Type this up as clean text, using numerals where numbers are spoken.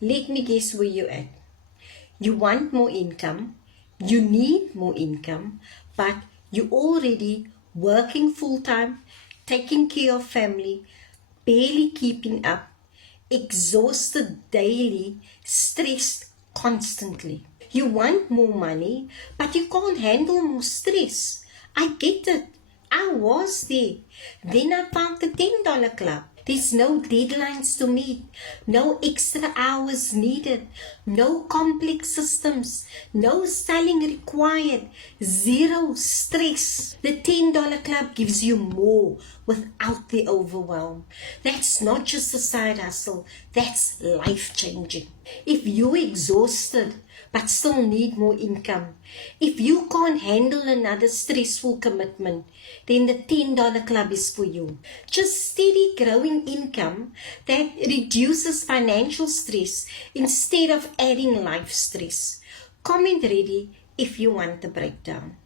Let me guess where you're at. You want more income, you need more income, but you're already working full-time, taking care of family, barely keeping up, exhausted daily, stressed constantly. You want more money, but you can't handle more stress. I get it. I was there. Then I found the $10 club. There's no deadlines to meet, no extra hours needed, no complex systems, no selling required, zero stress. The $10 club gives you more without the overwhelm. That's not just a side hustle, that's life changing. If you're exhausted but still need more income, if you can't handle another stressful commitment, then the $10 club is for you. Just steady growing income that reduces financial stress instead of adding life stress. Comment ready if you want the breakdown.